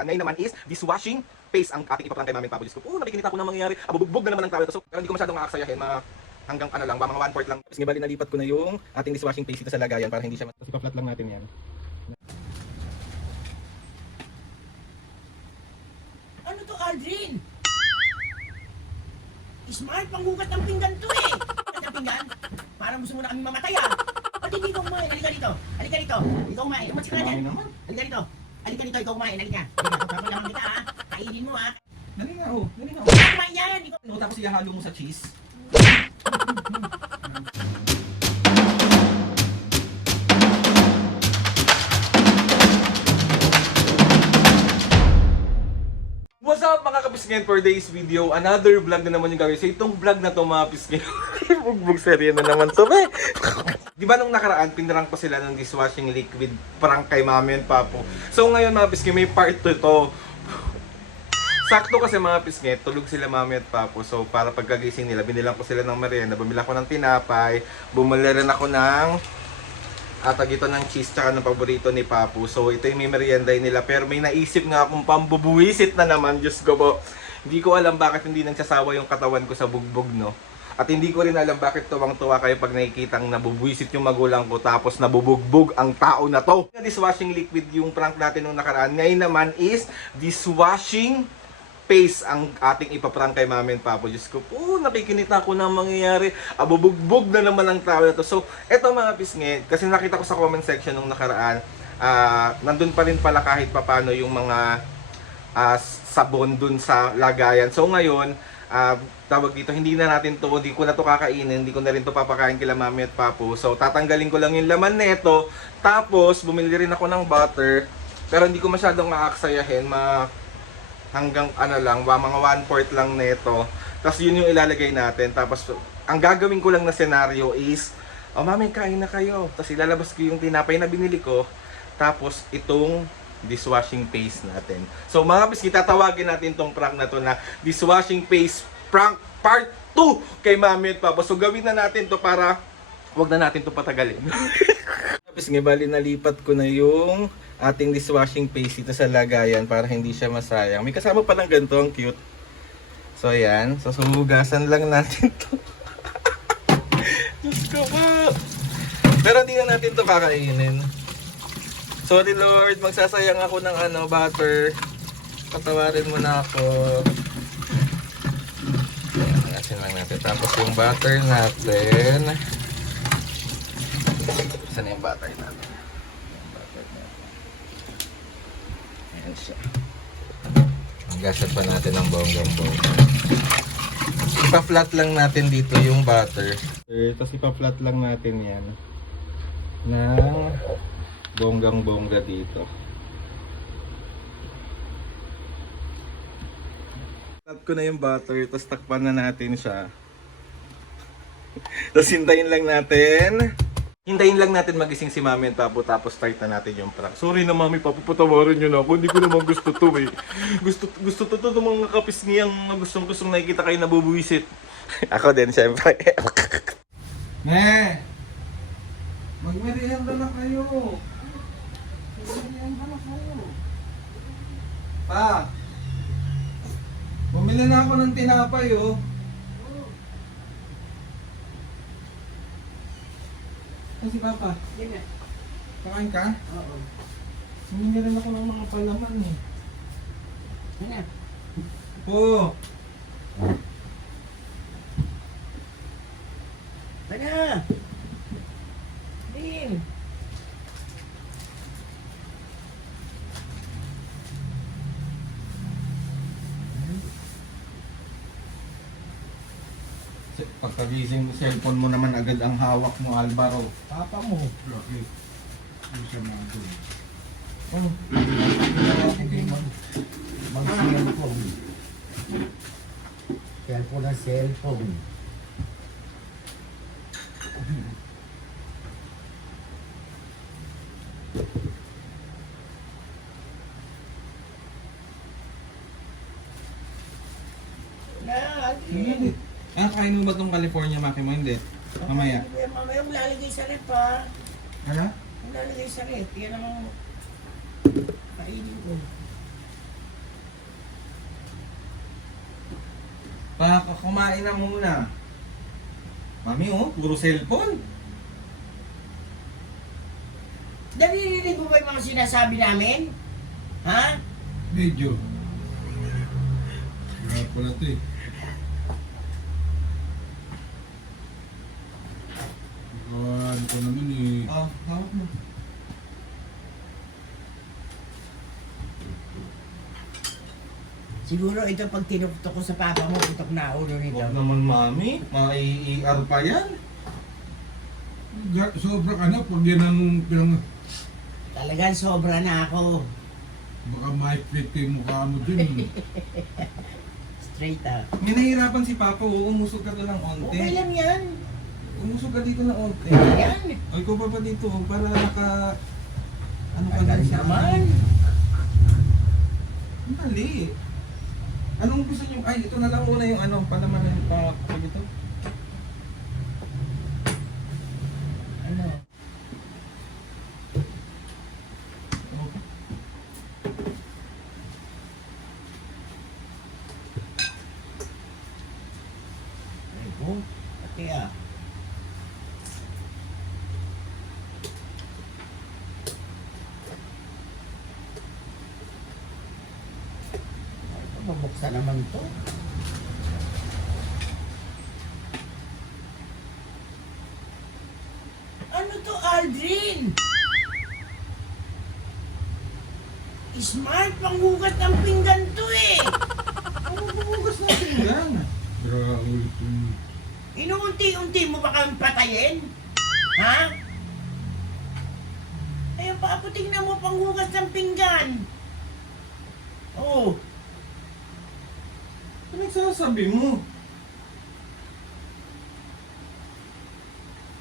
nakaraan. Ngayon naman is dishwashing paste ang ating ipaplan kay Mami Pabo. Diyos ko, nakikinita ko na mangyayari. Abubugbog na naman ang tawel ito. So, pero hindi ko masyadong kakaksayahin. Hanggang ano lang, mga 1/4 lang. Tapos bali nalipat ko na yung ating dishwashing paste dito sa lagayan para hindi siya tapos ipa-flat lang natin yan. Ano to, Aldrin? Smart panghugat ng pinggan to eh. Ng pinggan? Parang gusto mo na kami mamatay ah. Ba't hindi ikaw kumain? Halika dito. Halika dito. Ikaw kumain. Umat ka na dyan. Halika dito. Halika dito. Ikaw kumain. Halika. Halika. Papayaman kita ah. Kainin mo ah. Dali nga oh. Dali nga oh. Ikaw kumain yan. Ikaw. No, tapos ihalo mo sa cheese. What's up mga kapisngin, for today's video, another vlog na naman yung gagawin. So itong vlog na to mga pisngin, bugbog serye na naman to be. Di ba nung nakaraan, pinarang ko sila ng dishwashing liquid prank kay Mami and Papo. So ngayon mga pisngin, may part 2 to. Sakto kasi mga pisngin, tulog sila Mami at Papo. So para pagkagising nila, binilang ko sila ng merienda, bumili ako ng tinapay, bumili rin ako ng atag ito ng cheese tsaka ng paborito ni Papu. So ito yung may merienda nila. Pero may naisip nga akong pambubuwisit na naman. Diyos ko po. Hindi ko alam bakit hindi nagsasawa yung katawan ko sa bugbog, no? At hindi ko rin alam bakit tuwang-tuwa kayo pag nakikitang nabubuwisit yung magulang ko tapos nabubugbog ang tao na to. Dishwashing liquid yung prank natin nung nakaraan. Ngayon naman is dishwashing paste ang ating ipaprank kay Mami and Papo. Diyos ko po, nakikinita ko na mangyayari. Abubugbog na naman ang tao na to. So, eto mga pisngit, kasi nakita ko sa comment section nung nakaraan, nandun pa rin pala kahit papano yung mga sabon dun sa lagayan. So, ngayon, tawag dito, hindi na natin to, hindi ko na to kakainin, hindi ko na rin to papakain kila Mami at Papo. So, tatanggalin ko lang yung laman nito. Tapos, bumili rin ako ng butter. Pero hindi ko masyadong maaksayahin, hanggang ano lang, mga 1/4 lang nito. Tapos yun yung ilalagay natin. Tapos ang gagawin ko lang na scenario is, oh Mami, kain na kayo. Tapos ilalabas ko yung tinapay na binili ko. Tapos itong dishwashing paste natin. So mga bis, tatawagin natin tong prank na to na dishwashing paste prank part 2 kay Mami at Papa. So gawin na natin to para wag na natin to patagalin. Tapos bali nalipat ko na yung ating dishwashing paste dito sa lagayan para hindi siya masayang. May kasama palang ganito, ang cute. So ayan, so suhugasan lang natin to. Diyos ko po. Pero hindi na natin to kakainin. Sorry Lord, magsasayang ako ng butter. Patawarin mo na ako. Ayan, asin lang natin. Tapos yung butter natin. Saan yung butter natin? Ayan siya. Hanggasan pa natin ng bonggang-bongga. Ipa-flat lang natin dito yung butter. Tapos ipa-flat lang natin yan ng bonggang-bongga dito. Flat ko na yung butter, tapos takpan na natin siya. Tapos hintayin lang natin magising si Mami and Papo, tapos start na natin yung prank. Sorry na Mami, Papo, patawarin nyo na ako. Hindi ko naman gusto to eh. Gusto to mga kapisngiyang gustong nakikita kayo nabubuwisit. Ako din, syempre. Magmerienda na kayo. Magmerienda na kayo. Pa, bumili na ako ng tinapay oh. Si Papa. Yan na. Kakain ka? Oo. Bumili rin ako ng mga palaman eh. Yan na. Po! Ano? Din. Pagkagising mo, cellphone mo naman agad ang hawak mo, Alvaro. Papa mo. Bakit? Hindi siya magun. Oh. Mag-cellphone. Cellphone na cellphone. Hindi. Kain mo ba itong California Maki mo? Hindi. Mamaya. Mamaya mo lalagay sa rep ha. Ano? Mo lalagay sa rep. Yan ang kainin ko. Kumain na muna. Mami, oh, puro cellphone. Naririnig mo ba yung mga sinasabi namin? Ha? Medyo. Kaya pala ito eh. Ano ko naman eh. Hawak mo. Siguro ito pag tinuktok ko sa papa mo, putok na ulo nito. Huwag naman, mami. Mai-ER pa yan. Sobrang ano, pag yan ang pinang... Talagang sobra na ako. Baka ma-flip yung mukha mo dun. Straight up. May nahihirapan si Papa, oh. Umusog ka to ng onte. Okay lang yan. Umusog ka dito ng onte. Yan. O, ikaw pa dito, oh, para naka... Ano ka Tagal lang sa... naman. Mali. Anong gusto nyo? Ay, ito na lang muna yung ano, palaman ng pag ito. Ano? Oh. Ay ko. Pati ah. Ay, mabuksan naman to. Ano to, Aldrin? Smart panghugas ng pinggan to eh. Ano bumugas na pinggan? Grabe ulit yung... Inuunti-unti mo ba kami patayin? Ha? Ayun pa, tingnan mo panghugas ng pinggan. Oh, Ano nagsasabi mo?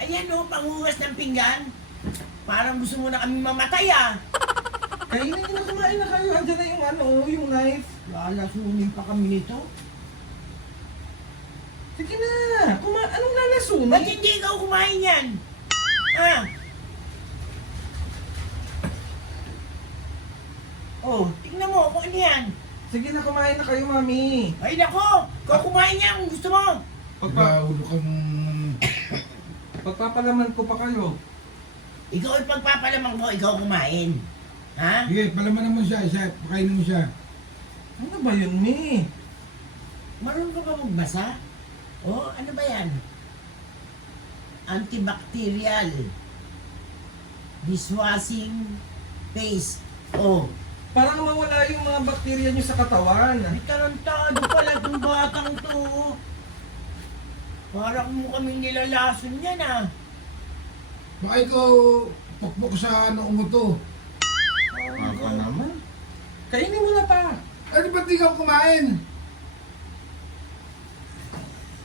ayan oh, panghugas ng pinggan. Parang gusto mo na kami mamatay ah. Kainin nyo na, kumain na kayo. Andiyan na yung ano, yung knife. Lalasunin pa kami nito. Sige na, anong lalasunin? Ba't hindi ikaw kumain yan? Ha? Oh, tingnan mo kung ano yan. Sige na, kumain na kayo, mami. Ay nako, ikaw kumain yan kung gusto mo. Pagkaulo kang... Pagpapalaman ko pa kayo. Ikaw ang pagpapalamang mo, ikaw kumain. Ha? Sige, palaman naman siya. Pakainin mo siya. Ano ba yun, Mi? Marunong ka ba magbasa? Oh, ano ba yan? Antibacterial. Dishwashing paste. Oh, Parang mawala yung mga bakterya nyo sa katawan. may tarantado pala itong batang to. Parang mo kami nilalason yan ah. Baka ikaw pokpok sa ano umuto. Baka naman. Kainin mo na pa. Ano ba't di ka kumain?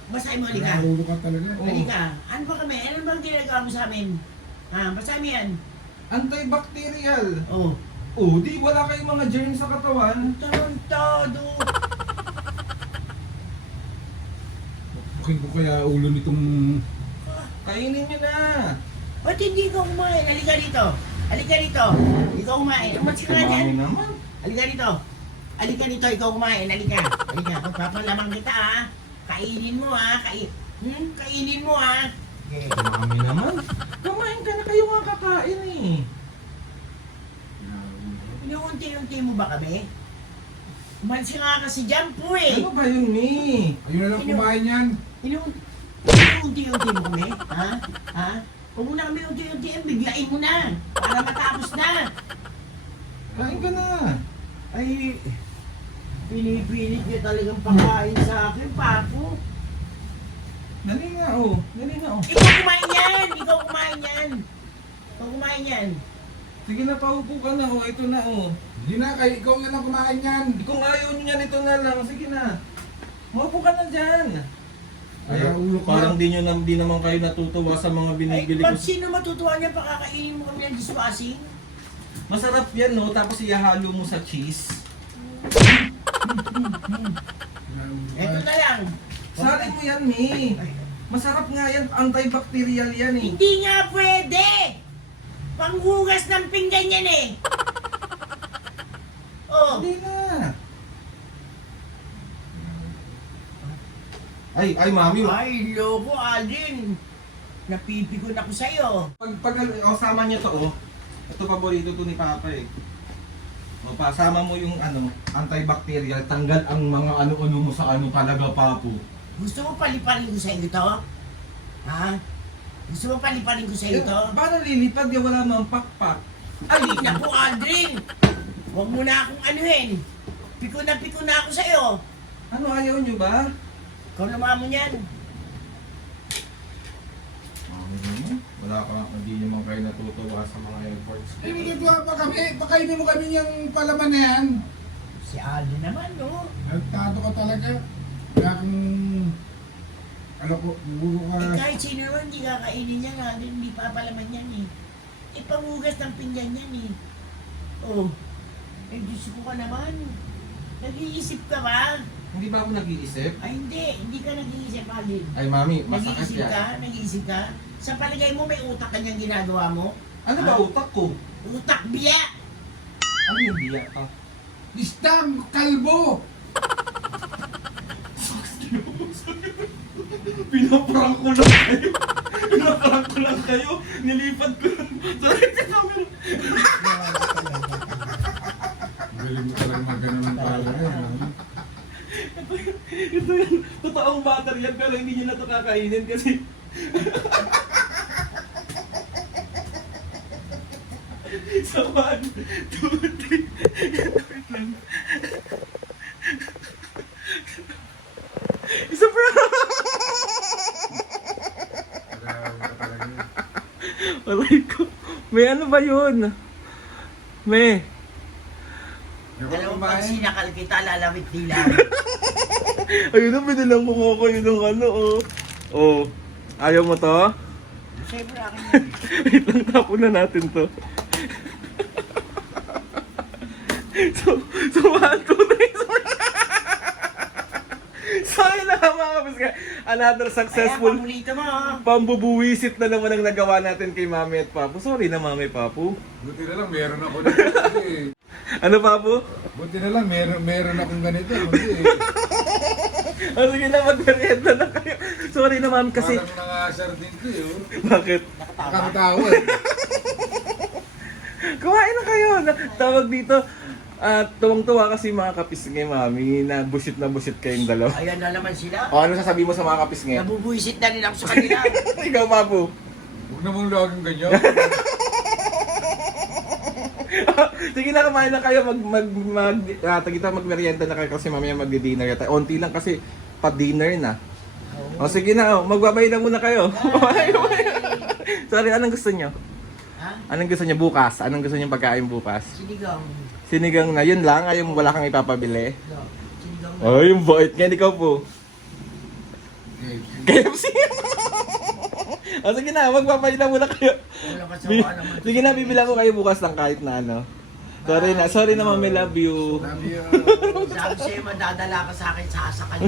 Basahin mo, halika. Ulo ka talaga. Oh. Halika. Ano ba kami? Ano bang ginagawa mo sa amin? Ha, basahin mo yan. Antibacterial. Oh, Oh, di wala kayong mga germs sa katawan. tarantado. Bukin ko kaya ulo nitong... Kainin nyo na. Ba't hindi ka kumain? Halika dito. Halika dito. Ikaw kumain. Umatsi ka nga dyan. Kumami naman. Halika dito. Halika dito, ikaw kumain. Halika. Halika, pagpapalamang kita ha. Kainin mo ha. Kainin mo ha. Okay. Kumami naman. Kumain ka na, kayo nga kakain eh. Inuunti-unti mo ba kami? Umansi nga kasi dyan po eh. Ano ba yun, Mi? Ayun na lang kumain yan. Inuunti-unti mo kami? Ha? Ha? Kung muna kami unti-unti, biglain mo na. Para matapos na. Kain ka na. Ay, pinipilit niya talagang pakain sa akin, Papo. Dali nga, oh. Dali nga, oh. Ikaw kumain yan! Ikaw kumain yan! Ikaw kumain yan! Sige na, paupo ka na, oh. Ito na, oh. Hindi na, kay ikaw na lang kumain yan. Kung ayaw nyo yan, ito na lang. Sige na. Maupo ka na dyan. Ay, ulo ko. Parang di naman kayo natutuwa sa mga Ay, binibili ko. ba't sino matutuwa niya pakakainin mo kami ng dishwashing? Masarap yan, no? Tapos ihalo mo sa cheese. Ito na lang. Salin mo yan, Mi. Masarap nga yan. Antibacterial yan, eh. Hindi nga pwede! Panghugas ng pinggan yan eh! Oh, Hindi na. Ay, mami. Ay, loko, Alden. Napipigon ako sa'yo. Pag sama niyo to, oh. Ito paborito to ni Papa eh. O, pasama mo yung antibacterial, tanggal ang mga ano-ano mo sa ano talaga, Papo. Gusto mo paliparin ko sa'yo ito? Ha? Gusto mo paliparin ko sa'yo ito? Paano lilipad yan? Wala mang pakpak. Ay, naku, Aldrin! Huwag mo na akong anuhin. Piko na ako sa'yo. Ano, ayaw nyo ba? Ikaw naman mo yan. Wala ka, hindi naman kayo natutuwa sa mga efforts. Natutuwa pa kami. Pakainin mo kami yung palaman na yan. Si Aldrin naman, no? Nagtato ka talaga. Kaya kung... Ano ko, buro ka... Kahit sino naman, hindi kakainin yan, Aldrin. Hindi papalaman yan, eh. Ipangugas ng pinggan yan, eh. Oh. Eh, Diyos ko ka naman. Nag-iisip ka ba? Hindi ba ako nag-iisip? Ay, hindi. Hindi ka nag-iisip, Aldrin. Ay, Mami, masakit Nag-iisip yan. ka? Nag-iisip ka? Sa palagay mo, may utak kanyang ginagawa mo? Ano ba utak ko? Utak biya! Ano yung biya ka? Istang kalbo! Pinaprank ko lang kayo. Pinaprank ko lang kayo. Nilipad ko lang. Sorry, camera. Galing mo talaga magano ng pala yan. Ito yan. Totoong butter yan pero hindi nyo na ito kakainin kasi... Sa 1, 2, 3. Wait lang. Isa pa. Aray ko. May ano ba yun? May. Dalawang pag sinakal kita, lalawit nila. Ayun na, binilang ko nga kayo ng ano, oh. Oh. Ayaw mo to? Siyempre akin yan. Wait lang, tapon na natin to. So 1, 2, 3. So, yun na nga mga kapiska. Another successful Kaya paborito mo, oh. pambubuwisit na naman ang nagawa natin kay Mami at Papu. Sorry na, Mami, Papu. Buti na lang meron ako nito. Eh. Ano, Papu? Buti na lang meron akong ganito. Buti eh. Oh, sige na, magmerienda na kayo. Sorry na, Mami, kasi... Parang nangasar din ko eh. Oh. Bakit? Nakakatawa eh. Kumain na kayo. Tawag dito. Tuwang-tuwa kasi mga kapisngi, Mami, na busit kayong dalawa. Ayan na naman sila. O, ano sasabihin mo sa mga kapisngi? Nabubuisit na nila ako sa kanila. Ikaw, Papu. Huwag namang laging ganyan. Sige na, kumain na kayo. Magmerienda na kayo kasi mamaya magdi-dinner yata. Onti lang kasi pa-dinner na. O, sige na. Magbabay na muna kayo. Bye. Sorry, anong gusto nyo? Ha? Anong gusto nyo bukas? Anong gusto nyo pagkain bukas? Sinigang. Sinigang na, yun lang. Ayaw mo, wala kang ipapabili. No. Sinigang na. Oh, yung bait nga. Ikaw po. KFC. O, sige na. Magbabay na muna kayo. Wala ka sawa naman. Sige na, bibila ko kayo bukas ng kahit na ano. Sorry na, Mami, love you. Sabi Sabi sa'yo, madadala ka sa akin, sasakal.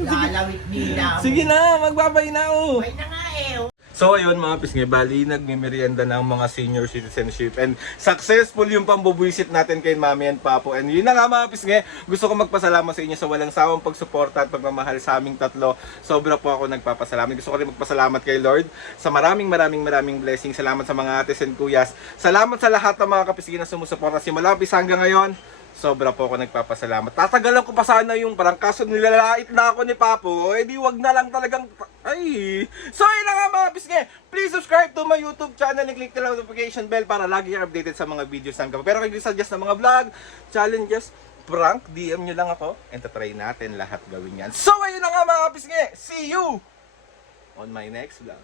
Lalawit nila. Sige na, magbabay na oh. Bay na nga eh. Oh. So ayun mga pisngi, bali nagmimerienda ng mga senior citizenship and successful yung pambubuisit natin kay Mami and Papo. And yun na nga mga pisngi, gusto ko magpasalamat sa inyo sa walang sawang pagsuporta at pagmamahal sa aming tatlo. Sobra po ako nagpapasalamat. Gusto ko rin magpasalamat kay Lord sa maraming blessings. Salamat sa mga ates and kuyas. Salamat sa lahat ng mga kapisngi na sumusuporta simula umpisa hanggang ngayon. Sobra po ako nagpapasalamat. Tatagalan ko pa sana yung parang kaso nilalait na ako ni Papo. Eh di wag na lang talagang... Ay! So yun na nga mga pisngi. Please subscribe to my YouTube channel and click the notification bell para lagi kang updated sa mga videos ng gabi. Pero kung suggest ng mga vlog, challenges, prank, DM nyo lang ako and tatry natin lahat gawin yan. So ayun na nga mga pisngi. See you on my next vlog.